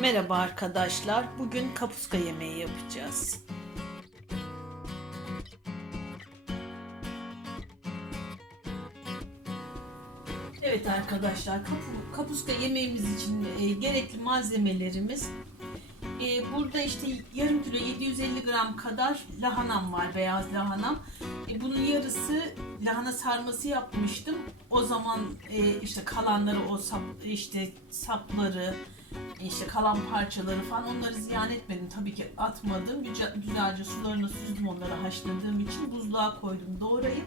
Merhaba arkadaşlar. Bugün kapuska yemeği yapacağız. Evet arkadaşlar, kapu- kapuska yemeğimiz için e, gerekli malzemelerimiz e, burada işte yarım kilo 750 gram kadar lahanam var, beyaz lahanam. E, bunun yarısı lahana sarması yapmıştım. O zaman işte kalanları o sap, işte sapları, işte kalan parçaları falan onları ziyan etmedim. Tabii ki atmadım. Güzelce sularını süzdüm onları haşladığım için buzluğa koydum doğrayıp.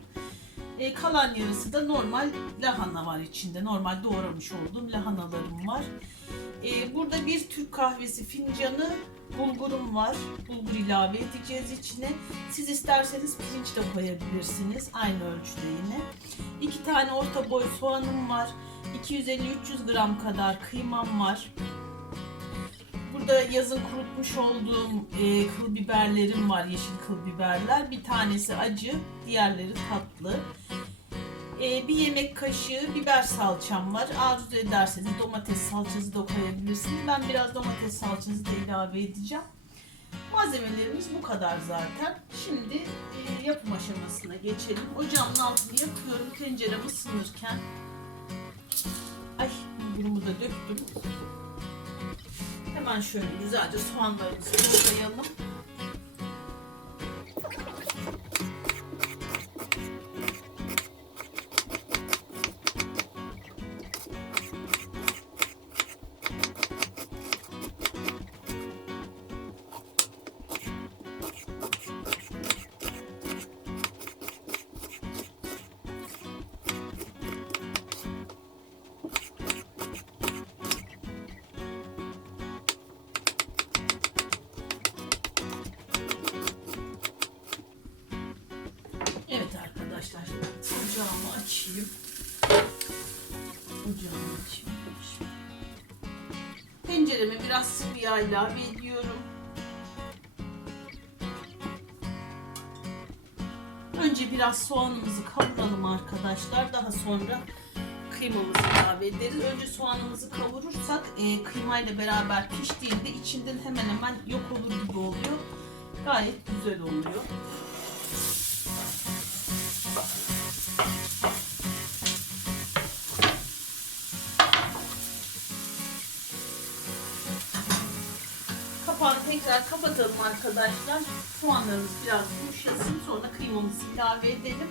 E, kalan yarısı da normal lahana var içinde. Normal doğramış olduğum lahanalarım var. E, burada bir Türk kahvesi fincanı bulgurum var. Bulgur ilave edeceğiz içine. Siz isterseniz pirinç de koyabilirsiniz. Aynı ölçüde yine. İki tane orta boy soğanım var. 250-300 gram kadar kıymam var. Burada yazın kurutmuş olduğum e, kıl biberlerim var, yeşil kıl biberler. Bir tanesi acı, diğerleri tatlı. E, bir yemek kaşığı biber salçam var. Arzu ederseniz domates salçası da koyabilirsiniz. Ben biraz domates salçası da ilave edeceğim. Malzemelerimiz bu kadar zaten. Şimdi e, yapım aşamasına geçelim. Ocağımın altını yakıyorum. Tencerem ısınırken. Bulgurumu da döktüm. Hemen şöyle güzelce soğanlarımızı doğrayalım. Tencereme biraz sıvı yağ ilave ediyorum. Önce biraz soğanımızı kavuralım arkadaşlar. Daha sonra kıymamızı ilave ederiz. Önce soğanımızı kavurursak e, kıymayla beraber piştiğinde içinden hemen hemen yok olur gibi oluyor. Gayet güzel oluyor. Kapağını tekrar kapatalım arkadaşlar. Soğanlarımız biraz yumuşasın. Sonra kıymamızı ilave edelim.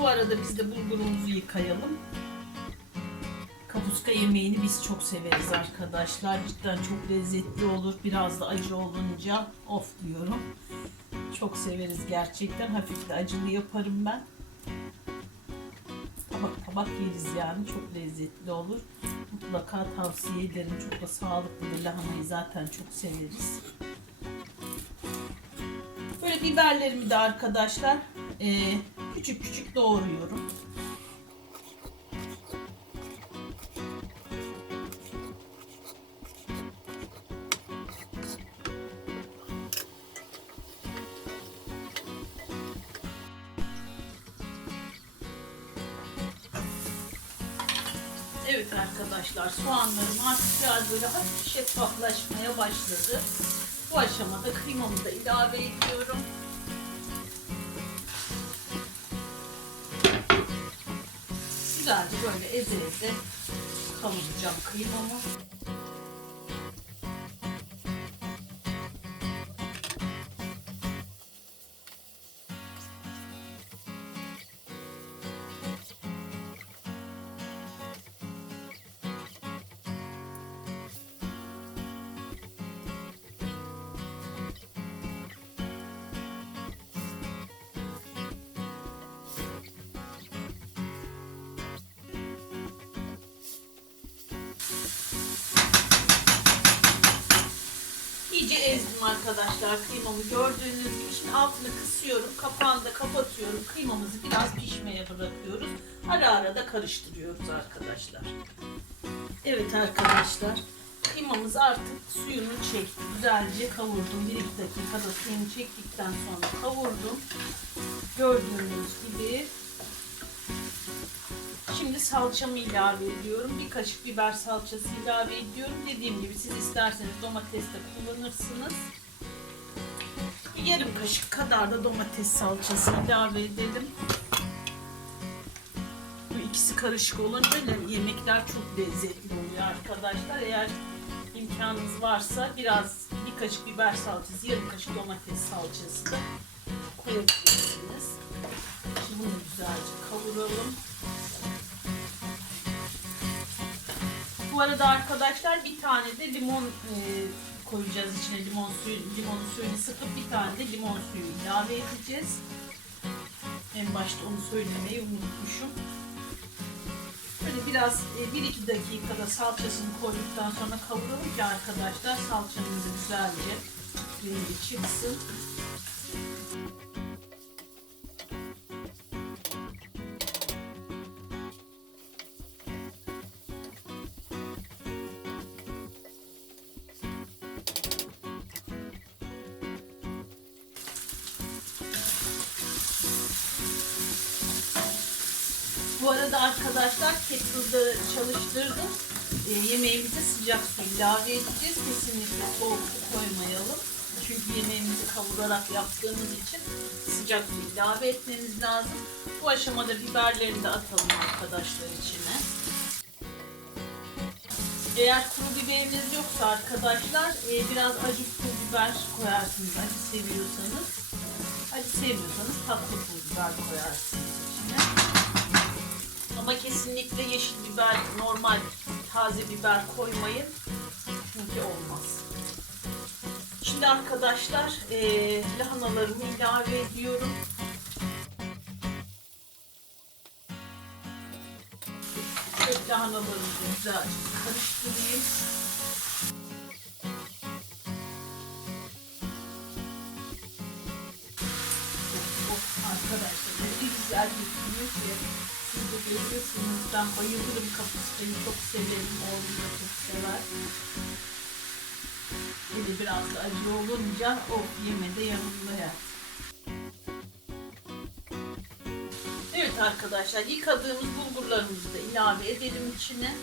Bu arada biz de bulgurumuzu yıkayalım. Kapuska yemeğini biz çok severiz arkadaşlar. Cidden çok lezzetli olur. Biraz da acı olunca of diyorum. Çok severiz gerçekten. Hafif de acılı yaparım ben. Tabak tabak yeriz yani. Çok lezzetli olur. Mutlaka tavsiye ederim. Çok da sağlıklı. Lahanayı zaten çok severiz. Böyle biberlerimi de arkadaşlar küçük küçük doğruyorum. Evet arkadaşlar soğanlarım artık biraz böyle hafif şeffaflaşmaya başladı. Bu aşamada kıymamı da ilave ediyorum. Güzelce böyle eze eze kavuracağım kıymamı. Ezdim arkadaşlar kıymamı gördüğünüz gibi. Şimdi altını kısıyorum. Kapağını da kapatıyorum. Kıymamızı biraz pişmeye bırakıyoruz. Ara ara da karıştırıyoruz arkadaşlar. Evet arkadaşlar. Kıymamız artık suyunu çekti. Güzelce kavurdum. 1-2 dakikada suyunu çektikten sonra kavurdum. Gördüğünüz gibi. Şimdi salçamı ilave ediyorum. Bir kaşık biber salçası ilave ediyorum. Dediğim gibi siz isterseniz domates de kullanırsınız. Bir yarım kaşık kadar da domates salçası ilave edelim. Bu ikisi karışık olunca yemekler çok lezzetli oluyor arkadaşlar. Eğer imkanınız varsa biraz bir kaşık biber salçası, yarım kaşık domates salçası da koyabilirsiniz. Şimdi bunu güzelce kavuralım. Arada arkadaşlar bir tane de limon e, koyacağız içine limon suyu, limon suyunu sıkıp bir tane de limon suyu ilave edeceğiz. En başta onu söylemeyi unutmuşum. Böyle biraz 1-2 dakikada salçasını koyduktan sonra kavuralım ki arkadaşlar salçamız güzelce rengi çıksın. Arada arkadaşlar kettle'da çalıştırdım. E, yemeğimize sıcak su ilave edeceğiz. Kesinlikle soğuk su koymayalım. Çünkü yemeğimizi kavurarak yaptığımız için sıcak su ilave etmemiz lazım. Bu aşamada biberleri de atalım arkadaşlar içine. Eğer kuru biberiniz yoksa arkadaşlar e, biraz acı pul biber koyarsınız acı seviyorsanız. Acı sevmiyorsanız tatlı pul biber koyarsınız içine. Ama kesinlikle yeşil biber, normal taze biber koymayın. Çünkü olmaz. Şimdi arkadaşlar eee lahanalarımı ilave ediyorum. Şöyle lahanalarımı güzelce karıştırayım. Arkadaşlar öyle güzel getiriyor ki de görüyorsunuz. Ben bayılırım kapuskayı çok severim. Oğlum da çok sever. De biraz da acı olunca of yemede yanımda yat. Evet arkadaşlar yıkadığımız bulgurlarımızı da ilave edelim içine.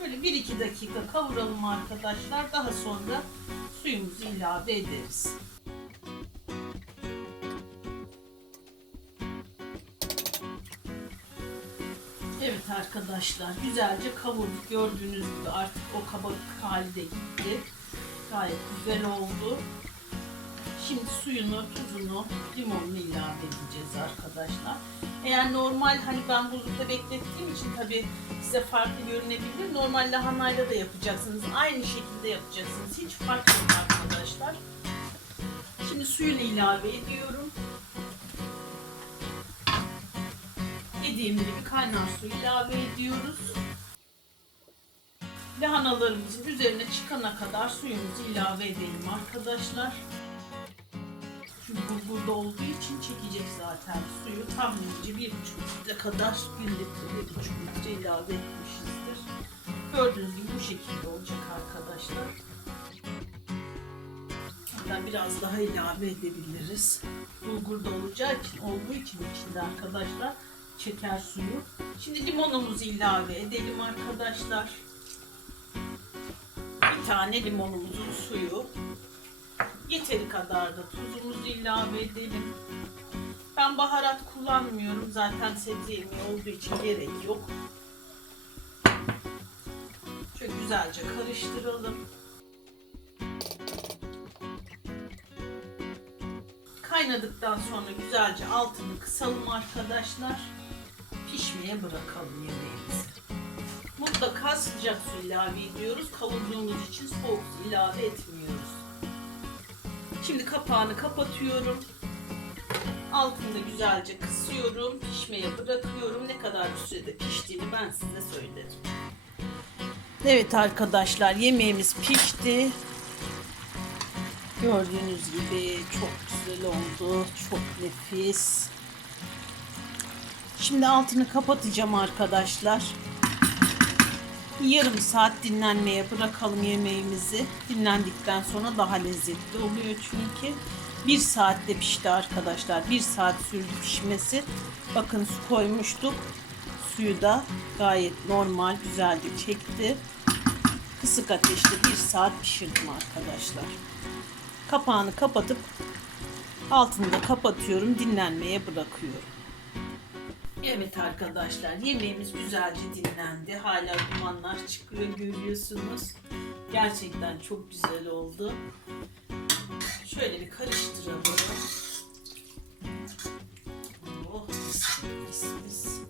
Böyle 1-2 dakika kavuralım arkadaşlar. Daha sonra suyumuzu ilave ederiz. Arkadaşlar güzelce kavurduk. Gördüğünüz gibi artık o kabarık hali de gitti. Gayet güzel oldu. Şimdi suyunu, tuzunu, limonunu ilave edeceğiz arkadaşlar. Eğer normal hani ben buzlukta beklettiğim için tabi size farklı görünebilir. Normal lahanayla da yapacaksınız. Aynı şekilde yapacaksınız. Hiç fark yok arkadaşlar. Şimdi suyunu ilave ediyorum. Dediğim gibi kaynar su ilave ediyoruz. Lahanalarımızın üzerine çıkana kadar suyumuzu ilave edelim arkadaşlar. Çünkü bulgurda olduğu için çekecek zaten suyu. Tahminimce bir buçuk litre kadar bir bir buçuk litre ilave etmişizdir. Gördüğünüz gibi bu şekilde olacak arkadaşlar. Hatta biraz daha ilave edebiliriz. Bulgurda olacağı için, olduğu için içinde arkadaşlar çeker suyu. Şimdi limonumuzu ilave edelim arkadaşlar. Bir tane limonumuzun suyu. Yeteri kadar da tuzumuzu ilave edelim. Ben baharat kullanmıyorum. Zaten sebze yemeği olduğu için gerek yok. Şöyle güzelce karıştıralım. Kaynadıktan sonra güzelce altını kısalım arkadaşlar. Pişmeye bırakalım yemeğimizi. Mutlaka sıcak su ilave ediyoruz. Kavurduğumuz için soğuk su ilave etmiyoruz. Şimdi kapağını kapatıyorum. Altını da güzelce kısıyorum. Pişmeye bırakıyorum. Ne kadar bir sürede piştiğini ben size söylerim. Evet arkadaşlar yemeğimiz pişti. Gördüğünüz gibi çok güzel oldu. Çok nefis. Şimdi altını kapatacağım arkadaşlar. Yarım saat dinlenmeye bırakalım yemeğimizi. Dinlendikten sonra daha lezzetli oluyor çünkü. Bir saatte pişti arkadaşlar. Bir saat sürdü pişmesi. Bakın su koymuştuk. Suyu da gayet normal güzelce çekti. Kısık ateşte bir saat pişirdim arkadaşlar. Kapağını kapatıp altını da kapatıyorum. Dinlenmeye bırakıyorum. Evet arkadaşlar yemeğimiz güzelce dinlendi. Hala dumanlar çıkıyor görüyorsunuz. Gerçekten çok güzel oldu. Şöyle bir karıştıralım. Oh mis mis.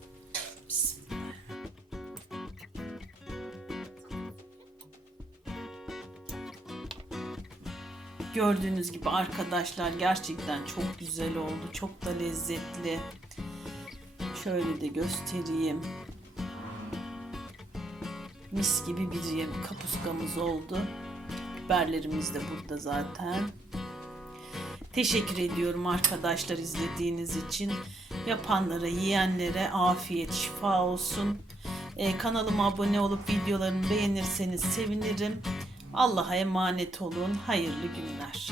Gördüğünüz gibi arkadaşlar gerçekten çok güzel oldu. Çok da lezzetli. Şöyle de göstereyim. Mis gibi bir yem kapuskamız oldu. Biberlerimiz de burada zaten. Teşekkür ediyorum arkadaşlar izlediğiniz için. Yapanlara, yiyenlere afiyet, şifa olsun. Ee, kanalıma abone olup videolarımı beğenirseniz sevinirim. Allah'a emanet olun. Hayırlı günler.